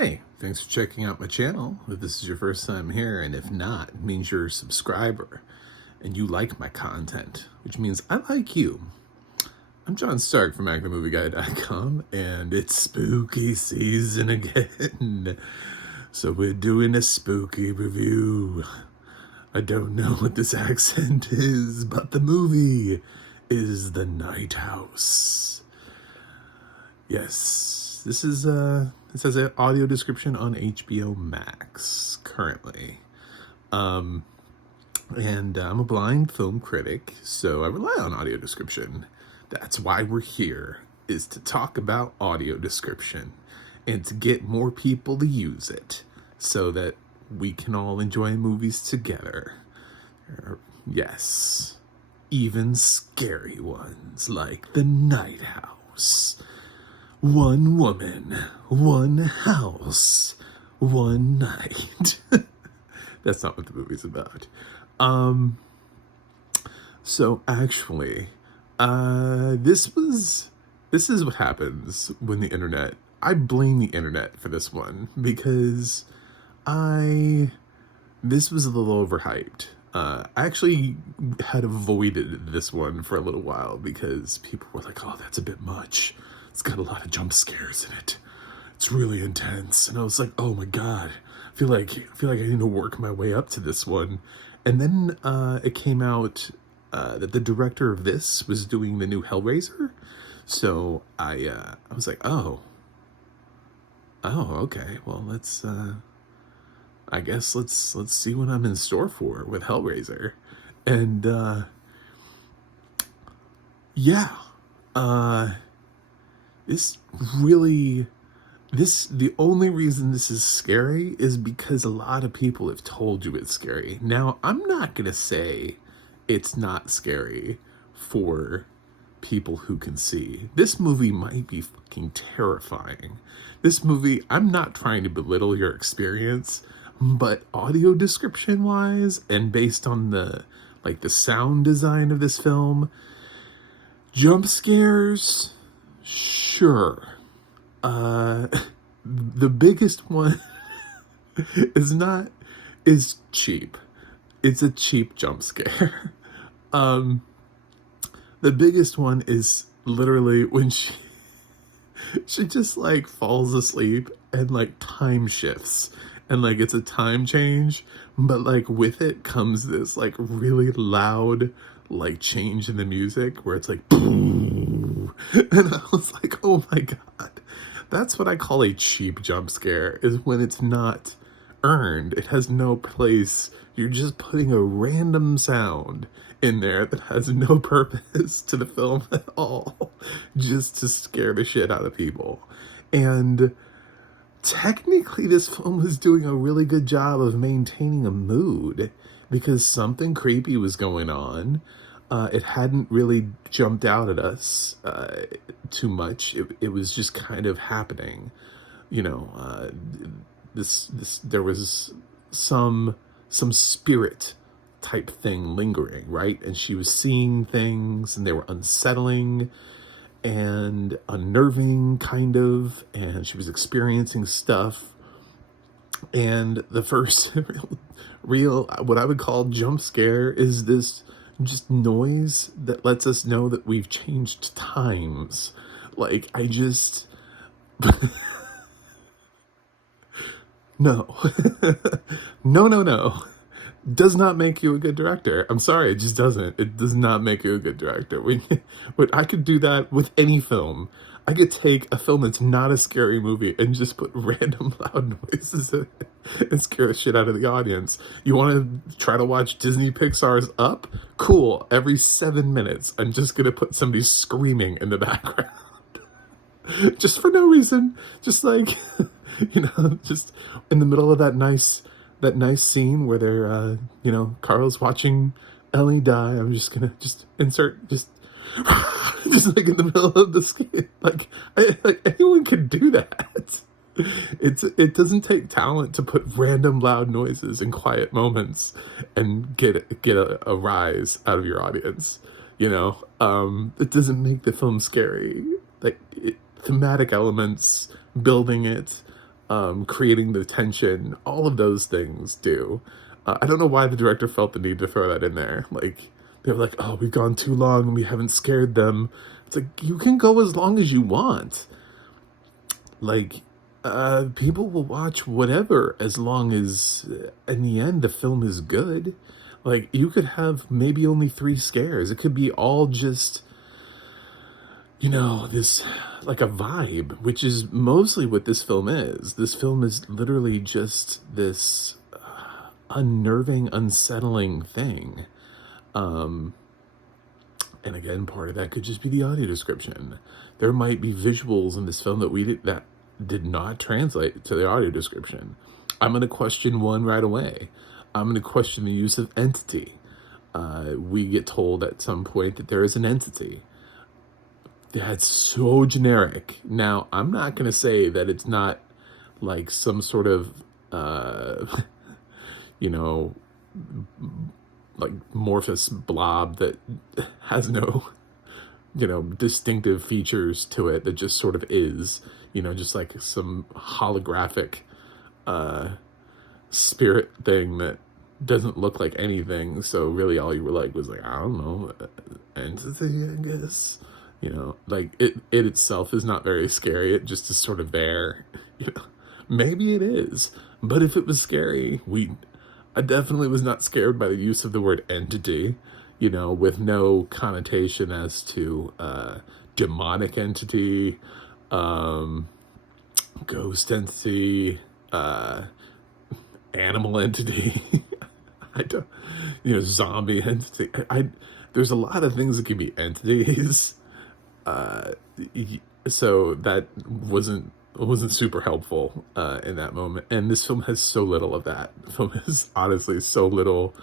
Hey, thanks for checking out my channel. If this is your first time here, and if not, it means you're a subscriber and you like my content, which means I like you. I'm John Stark from HBo and it's spooky season again. So we're doing a spooky review. I don't know what this accent is, but the movie is The Night House. Yes, this has an audio description on HBo MAX currently. And I'm a blind film critic, so I rely on audio description. That's why we're here, is to talk about audio description and to get more people to use it so that we can all enjoy movies together. Yes, even scary ones like The Night House. One woman, one house, one night. That's not what the movie's about. So actually, this is what happens when the internet, I blame the internet for this one, because this was a little overhyped. I actually had avoided this one for a little while because people were like, oh, that's a bit much. It's got a lot of jump scares in it. It's really intense. And I was like, oh my God, I feel like I need to work my way up to this one. And then it came out that the director of this was doing the new Hellraiser. So I was like, oh, okay. Well, I guess let's see what I'm in store for with Hellraiser. And yeah, the only reason this is scary is because a lot of people have told you it's scary. Now, I'm not gonna say it's not scary for people who can see. This movie might be fucking terrifying. This movie, I'm not trying to belittle your experience, but audio description wise and based on the sound design of this film, jump scares, sure. The biggest one is cheap. It's a cheap jump scare. The biggest one is literally when she just falls asleep and time shifts and it's a time change, but with it comes this really loud change in the music where it's boom. And I was like, oh my God. That's what I call a cheap jump scare, is when it's not earned. It has no place. You're just putting a random sound in there that has no purpose to the film at all, just to scare the shit out of people. And technically this film was doing a really good job of maintaining a mood because something creepy was going on. It hadn't really jumped out at us too much. It was just kind of happening, you know. There was some spirit type thing lingering, right? And she was seeing things, and they were unsettling and unnerving, kind of. And she was experiencing stuff. And the first real what I would call jump scare is this just noise that lets us know that we've changed times. I just no. No. Does not make you a good director. I'm sorry, it just doesn't. It does not make you a good director. I could do that with any film. I could take a film that's not a scary movie and just put random loud noises in it and scare the shit out of the audience. You want to try to watch Disney Pixar's Up? Cool. Every 7 minutes, I'm just going to put somebody screaming in the background. Just for no reason. Just just in the middle of that nice scene where they're, Carl's watching Ellie die. I'm just going to insert just in the middle of the skin. Anyone could do that. It doesn't take talent to put random loud noises in quiet moments and get a rise out of your audience. It doesn't make the film scary. Thematic elements, building it, creating the tension, all of those things do. I don't know why the director felt the need to throw that in there. Like, they were like, oh, we've gone too long and we haven't scared them. It's like, you can go as long as you want. Like, people will watch whatever as long as, in the end, the film is good. Like, you could have maybe only 3 scares. It could be all just, this, like, a vibe, which is mostly what this film is. This film is literally just this unnerving, unsettling thing. And again, part of that could just be the audio description. There might be visuals in this film that did not translate to the audio description. I'm going to question one right away. I'm going to question the use of entity. We get told at some point that there is an entity. That's so generic. Now, I'm not going to say that it's not like some sort of, like amorphous blob that has no, distinctive features to it, that just sort of is, just like some holographic spirit thing that doesn't look like anything. So really all you were like was like, I don't know, entity, I guess. Like it itself is not very scary. It just is sort of there. Maybe it is, but if it was scary, I definitely was not scared by the use of the word entity, with no connotation as to demonic entity, ghost entity, animal entity. I don't, zombie entity. There's a lot of things that can be entities. So that wasn't super helpful in that moment. And this film has so little of that. The film has honestly so little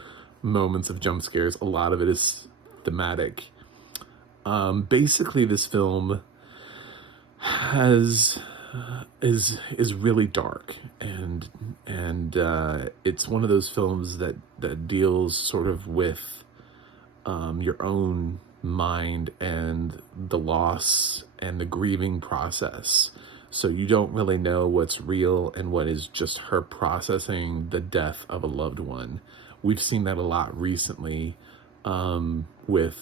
moments of jump scares. A lot of it is thematic. Basically, this film is really dark, and it's one of those films that deals sort of with your own mind and the loss and the grieving process. So you don't really know what's real and what is just her processing the death of a loved one. We've seen that a lot recently with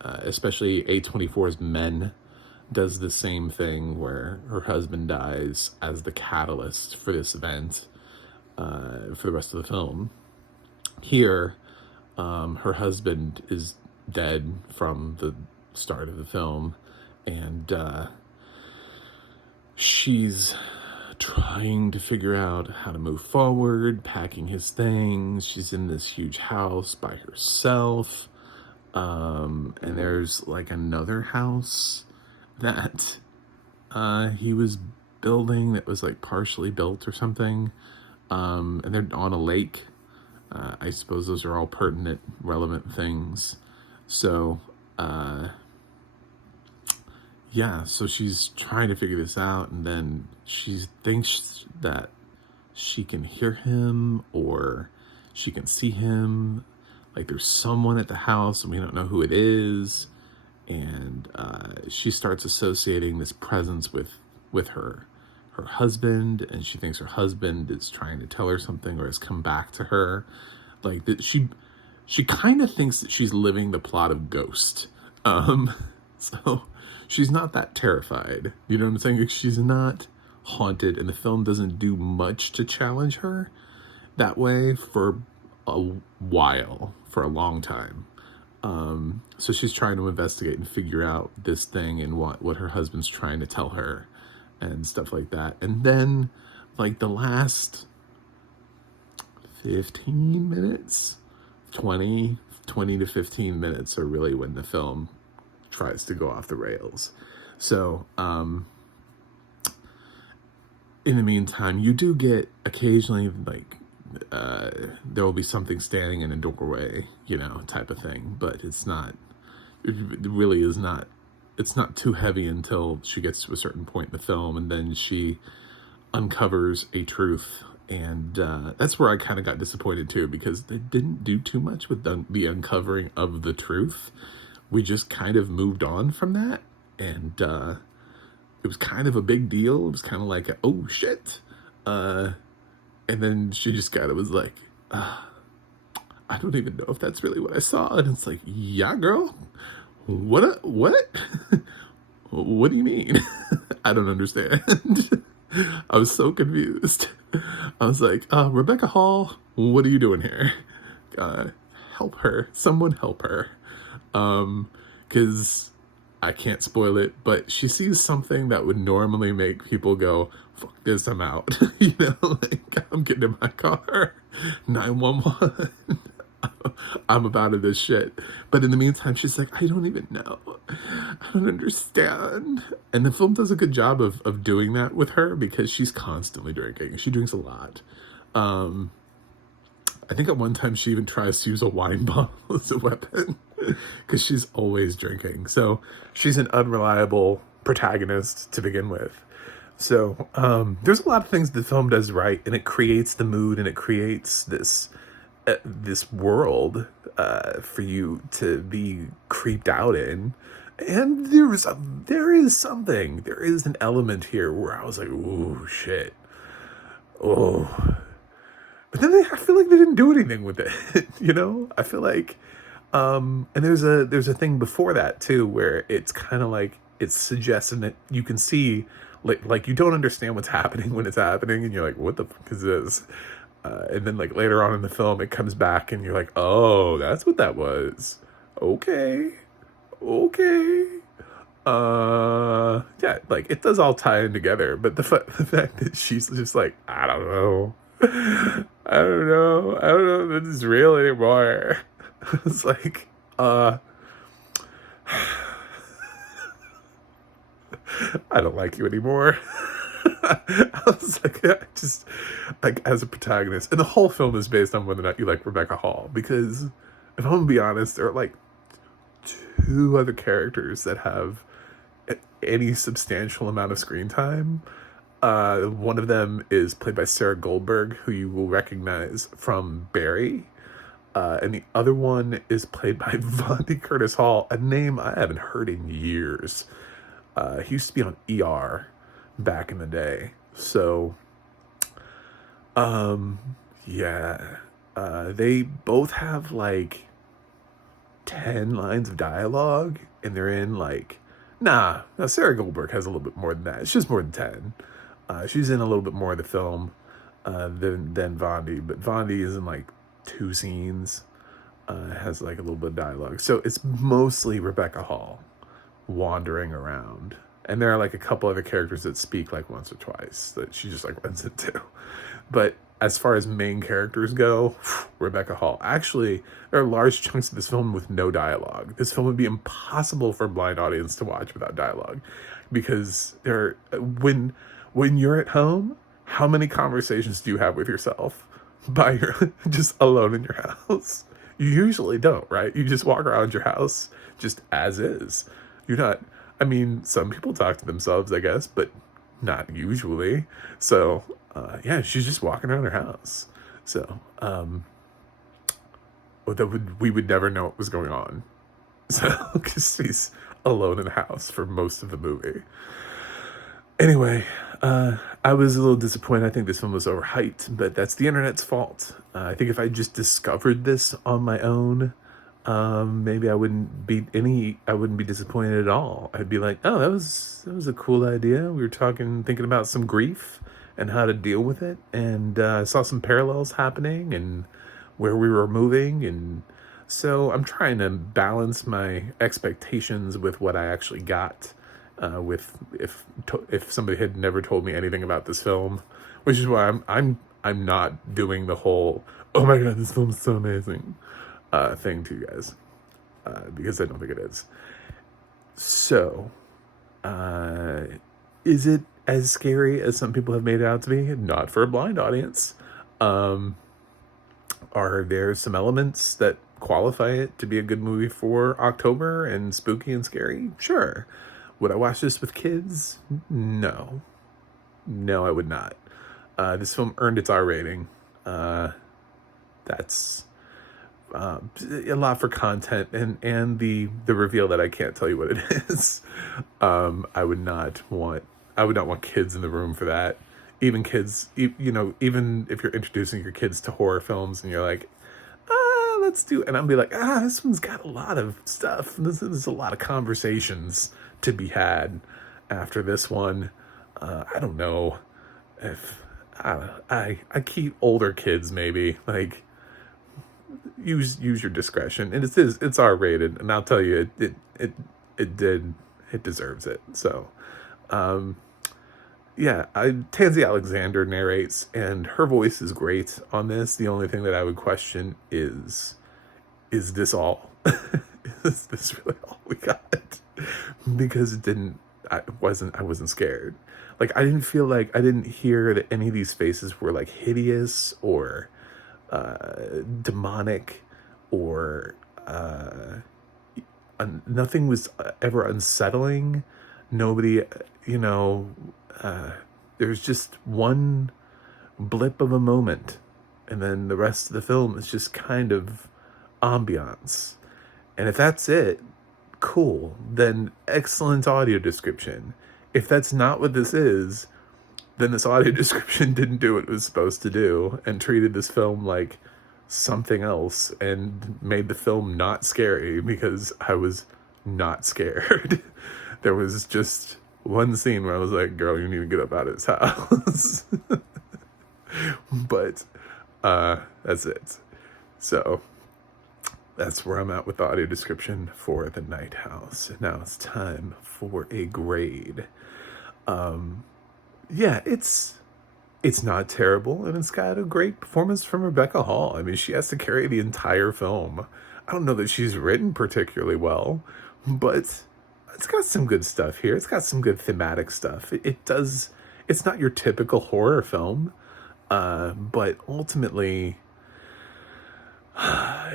especially A24's Men does the same thing, where her husband dies as the catalyst for this event for the rest of the film. Here, her husband is dead from the start of the film, and she's trying to figure out how to move forward, packing his things. She's in this huge house by herself, and there's like another house that he was building that was like partially built or something, and they're on a lake. I suppose those are all pertinent, relevant things. So, yeah, so she's trying to figure this out, and then she thinks that she can hear him or she can see him. Like there's someone at the house and we don't know who it is. And she starts associating this presence with her husband, and she thinks her husband is trying to tell her something or has come back to her. Like that she kind of thinks that she's living the plot of Ghost. So she's not that terrified. You know what I'm saying? Like, she's not haunted, and the film doesn't do much to challenge her that way for a while, for a long time. So she's trying to investigate and figure out this thing and what her husband's trying to tell her and stuff like that. And then like the last 15 minutes, 20 to 15 minutes are really when the film tries to go off the rails. So, in the meantime, you do get occasionally like, there will be something standing in a doorway, type of thing, but it really is not, it's not too heavy until she gets to a certain point in the film, and then she uncovers a truth. And that's where I kind of got disappointed too, because they didn't do too much with the uncovering of the truth. We just kind of moved on from that, and it was kind of a big deal. It was kind of like, oh shit. And then she just kind of was like, I don't even know if that's really what I saw. And it's like, yeah, girl. What? What do you mean? I don't understand. I was so confused. I was like, Rebecca Hall, what are you doing here? Uh, Help her. Someone help her. Because I can't spoil it, but she sees something that would normally make people go, fuck this, I'm out. You know, like, I'm getting in my car. 911. I'm about to this shit. But in the meantime, she's like, I don't even know. I don't understand. And the film does a good job of doing that with her because she's constantly drinking. She drinks a lot. I think at one time she even tries to use a wine bottle as a weapon because she's always drinking. So she's an unreliable protagonist to begin with. So there's a lot of things the film does right, and it creates the mood, and it creates this world for you to be creeped out in. And there is an element here where I was like, ooh, shit. Oh. But then I feel like they didn't do anything with it. You know? I feel like and there's a thing before that too where it's kind of like it's suggesting that you can see like you don't understand what's happening when it's happening, and you're like, what the fuck is this? And then like later on in the film it comes back and you're like, oh, that's what that was. Okay. Yeah, like it does all tie in together, but the fact that she's just like, I don't know if this is real anymore. It's like, I don't like you anymore. I was like, I just, like, as a protagonist, and the whole film is based on whether or not you like Rebecca Hall, because if I'm gonna be honest, there are like 2 other characters that have any substantial amount of screen time. One of them is played by Sarah Goldberg, who you will recognize from Barry. And the other one is played by Vonnie Curtis Hall, a name I haven't heard in years. He used to be on ER back in the day. So, yeah. They both have like 10 lines of dialogue, and they're in like, nah, Sarah Goldberg has a little bit more than that. It's just more than 10. She's in a little bit more of the film than Vonnie, but Vonnie is in like 2 scenes, has like a little bit of dialogue. So it's mostly Rebecca Hall wandering around. And there are like a couple other characters that speak like once or twice that she just like runs into. But as far as main characters go, Rebecca Hall. Actually, there are large chunks of this film with no dialogue. This film would be impossible for a blind audience to watch without dialogue, because when you're at home, how many conversations do you have with yourself just alone in your house? You usually don't, right? You just walk around your house just as is. You're not, I mean, some people talk to themselves, I guess, but not usually. So, yeah, she's just walking around her house. So, we would never know what was going on. So, because she's alone in the house for most of the movie. Anyway, I was a little disappointed. I think this film was overhyped, but that's the internet's fault. I think if I just discovered this on my own, maybe I wouldn't be disappointed at all. I'd be like, oh, that was a cool idea. We were thinking about some grief and how to deal with it, and I saw some parallels happening and where we were moving, and so I'm trying to balance my expectations with what I actually got. If somebody had never told me anything about this film, which is why I'm not doing the whole, oh my god, this film is so amazing thing to you guys, because I don't think it is. So, is it as scary as some people have made it out to be? Not for a blind audience. Are there some elements that qualify it to be a good movie for October and spooky and scary? Sure. Would I watch this with kids? No, I would not. This film earned its R rating. That's a lot for content and the reveal that I can't tell you what it is. I would not want kids in the room for that. even kids, you know, even if you're introducing your kids to horror films and you're like, let's do, and I'll be like, this one's got a lot of stuff. There's a lot of conversations to be had after this one. I don't know if I keep older kids maybe, like, use your discretion. And it's R-rated, and I'll tell you, it deserves it. So, yeah, Tansy Alexander narrates, and her voice is great on this. The only thing that I would question is this all? Is this really all we got? Because I wasn't scared. Like, I didn't feel like, I didn't hear that any of these faces were like hideous or demonic or nothing was ever unsettling. Nobody, you know, there's just one blip of a moment, and then the rest of the film is just kind of ambiance. And if that's it, cool. Then excellent audio description. If that's not what this is, then this audio description didn't do what it was supposed to do and treated this film like something else and made the film not scary, because I was not scared. There was just one scene where I was like, girl, you need to get up out of this house. But that's it. So that's where I'm at with the audio description for The Night House. Now it's time for a grade. Yeah, it's not terrible, and it's got a great performance from Rebecca Hall. I mean, she has to carry the entire film. I don't know that she's written particularly well, but it's got some good stuff here. It's got some good thematic stuff. It's not your typical horror film, but ultimately,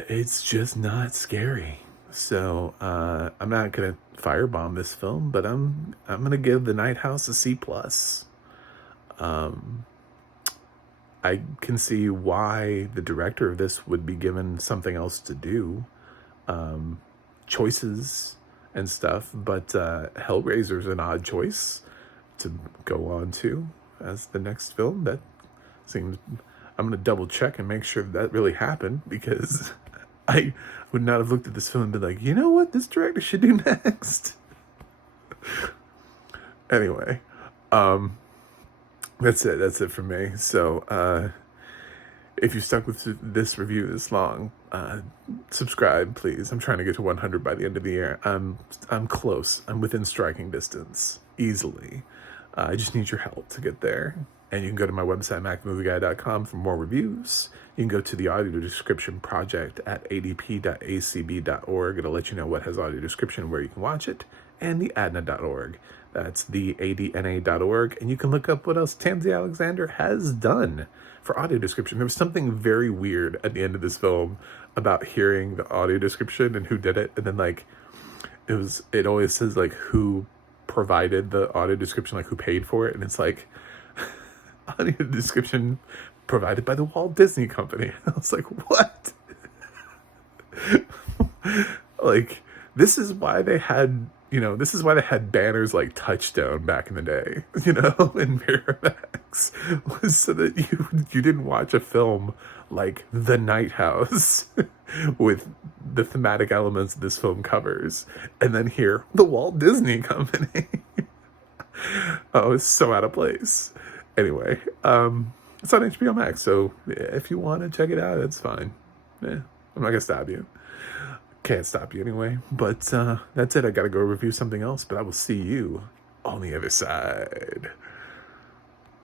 it's just not scary. So I'm not gonna firebomb this film, but I'm gonna give The Night House a C+. I can see why the director of this would be given something else to do, choices and stuff, but Hellraiser's an odd choice to go on to as the next film. That seems, I'm going to double check and make sure that really happened, because I would not have looked at this film and been like, you know what this director should do next? Anyway, that's it for me. So if you stuck with this review this long, subscribe, please. I'm trying to get to 100 by the end of the year. I'm close. I'm within striking distance, easily. I just need your help to get there. And you can go to my website, macmovieguy.com, for more reviews. You can go to the audio description project at adp.acb.org. It'll let you know what has audio description, where you can watch it, and the adna.org. That's the adna.org. And you can look up what else Tansy Alexander has done for audio description. There was something very weird at the end of this film about hearing the audio description and who did it. And then, like, it always says, like, who provided the audio description, like, who paid for it. And it's like, audio description provided by the Walt Disney Company. I was like, what? Like, this is why they had banners like Touchstone back in the day, in Miramax, was so that you didn't watch a film like The Night House with the thematic elements this film covers, and then hear the Walt Disney Company. Oh, it's so out of place. Anyway, it's on HBo Max, so if you want to check it out, it's fine. I'm not gonna stop you. Can't stop you anyway. But that's it. I gotta go review something else, but I will see you on the other side.